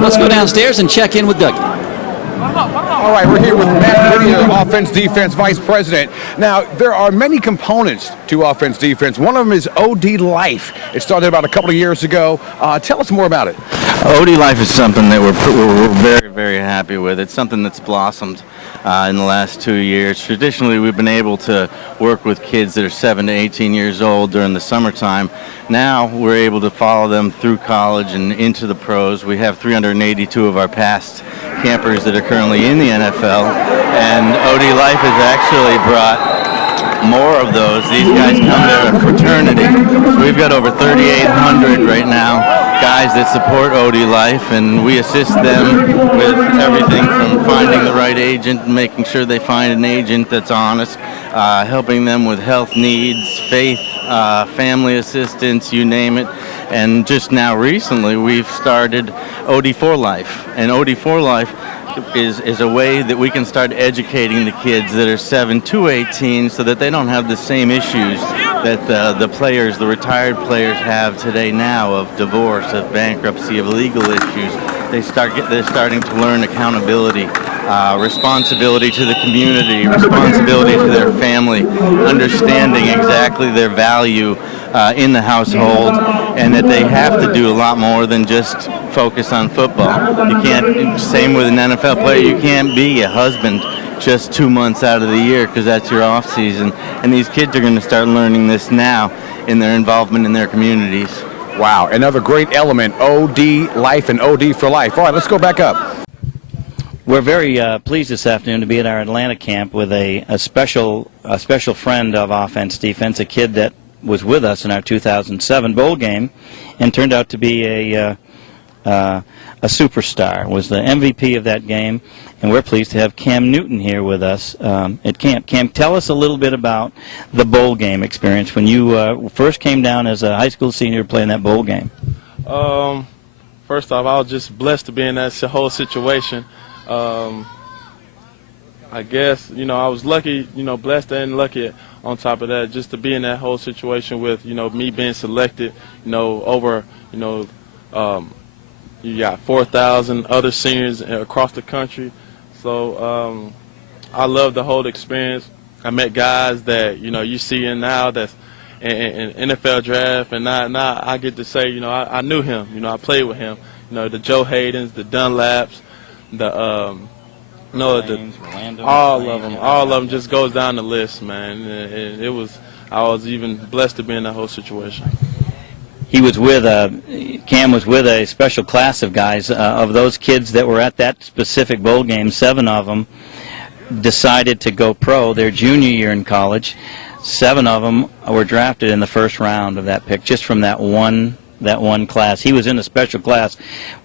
let's go downstairs and check in with Dougie. All right, we're here with Matt Whittier, offense-defense vice president. Now, there are many components to offense-defense. One of them is O-DLife. It started about a couple of years ago. Tell us more about it. O-DLife is something that we're very, very happy with. It's something that's blossomed in the last 2 years. Traditionally, we've been able to work with kids that are 7 to 18 years old during the summertime. Now we're able to follow them through college and into the pros. We have 382 of our past campers that are currently in the NFL, and O-DLife has actually brought more of those. These guys come there in fraternity. So we've got over 3,800 right now, guys that support O-DLife, and we assist them with everything from finding the right agent, making sure they find an agent that's honest, helping them with health needs, faith, family assistance, you name it. And just now recently we've started O-D4Life, and O-D4Life is a way that we can start educating the kids that are 7 to 18 so that they don't have the same issues that the players, the retired players have today now, of divorce, of bankruptcy, of legal issues. They're starting to learn accountability, responsibility to the community, responsibility to their family, understanding exactly their value in the household, and that they have to do a lot more than just focus on football. You can't, same with an NFL player, you can't be a husband just 2 months out of the year because that's your off season. And these kids are going to start learning this now in their involvement in their communities. Wow, another great element, O-DLife and O-D4Life. All right, let's go back up. We're very pleased this afternoon to be at our Atlanta camp with a special friend of offense-defense, a kid that was with us in our 2007 bowl game and turned out to be a superstar, was the MVP of that game, and we're pleased to have Cam Newton here with us at camp. Cam, tell us a little bit about the bowl game experience when you first came down as a high school senior playing that bowl game. First off, I was just blessed to be in that whole situation. I guess, I was lucky, blessed and lucky on top of that, just to be in that whole situation with, me being selected, over, you got 4,000 other seniors across the country. So I love the whole experience. I met guys that, you see in now that's in NFL draft, and now I get to say, I knew him, I played with him, the Joe Haydens, the Dunlaps, all of them just goes down the list, man. I was even blessed to be in that whole situation. He was with Cam was with a special class of guys. Of those kids that were at that specific bowl game, 7 of them decided to go pro their junior year in college. 7 of them were drafted in the first round of that pick, just from that one class. He was in a special class,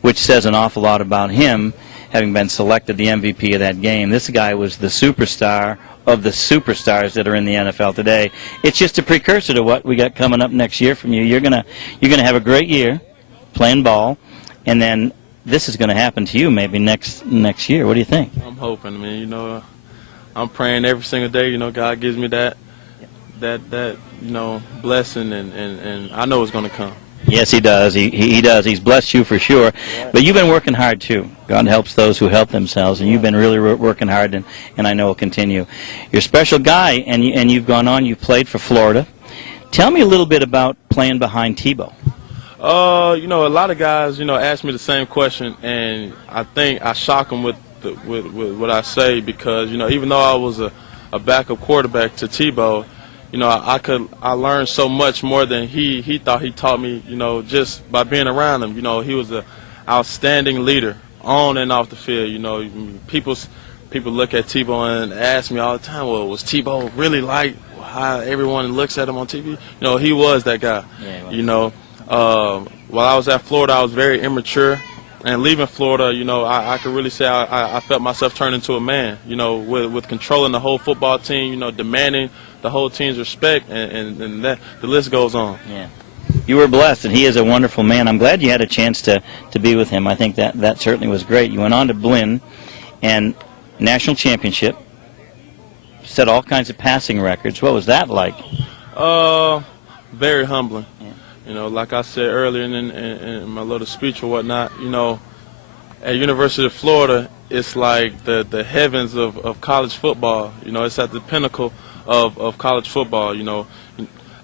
which says an awful lot about him, having been selected the MVP of that game. This guy was the superstar of the superstars that are in the NFL today. It's just a precursor to what we got coming up next year from you. You're gonna have a great year playing ball, and then this is going to happen to you maybe next year. What do you think? I'm hoping, man. I'm praying every single day. God gives me that blessing, and I know it's going to come. Yes, he does. He does. He's blessed you for sure. But you've been working hard, too. God helps those who help themselves, and you've been really working hard, and I know will continue. You're a special guy, and you've gone on. You played for Florida. Tell me a little bit about playing behind Tebow. A lot of guys, ask me the same question, and I think I shock them with what I say because, even though I was a backup quarterback to Tebow, I learned so much more than he thought he taught me, just by being around him. He was an outstanding leader on and off the field. People look at Tebow and ask me all the time, well, was Tebow really like how everyone looks at him on TV? He was that guy. Yeah, while I was at Florida, I was very immature. And leaving Florida, I could really say I felt myself turn into a man, with controlling the whole football team, demanding the whole team's respect, and that the list goes on. Yeah. You were blessed, and he is a wonderful man. I'm glad you had a chance to be with him. I think that certainly was great. You went on to Blinn and national championship, set all kinds of passing records. What was that like? Very humbling. Yeah. Like I said earlier in my little speech or whatnot, at University of Florida, it's like the heavens of college football. You know, it's at the pinnacle of college football, you know.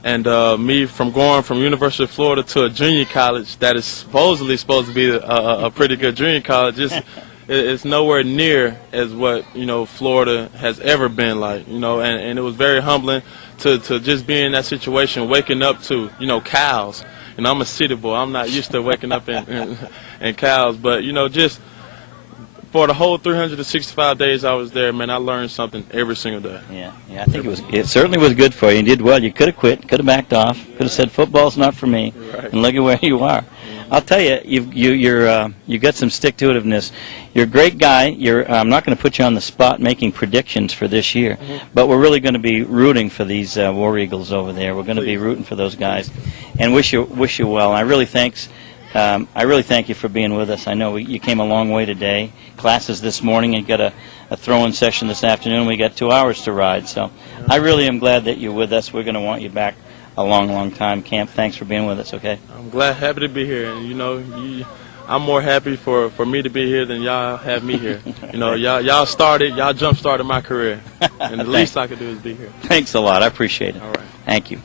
And me from going from University of Florida to a junior college that is supposedly supposed to be a pretty good junior college, it's nowhere near as what, you know, Florida has ever been like, you know, and it was very humbling to just be in that situation, waking up to, you know, cows. And I'm a city boy. I'm not used to waking up in cows, but, you know, just for the whole 365 days I was there, man, I learned something every single day. Yeah, I think it certainly was good for you. You did well. You could have quit, could have backed off, could have said football's not for me, right. And look at where you are. I'll tell you, you got some stick-to-itiveness. You're a great guy. I'm not going to put you on the spot making predictions for this year, but we're really going to be rooting for these War Eagles over there. We're going to be rooting for those guys, and wish you well. I really thank you for being with us. I know you came a long way today. Classes this morning, and you got a throw-in session this afternoon. We got 2 hours to ride, so I really am glad that you're with us. We're going to want you back a long, long time. Camp, thanks for being with us, okay? I'm happy to be here, and, you know, I'm more happy for me to be here than y'all have me here. You know, y'all jump-started my career, and the least I could do is be here. Thanks a lot. I appreciate it. All right. Thank you.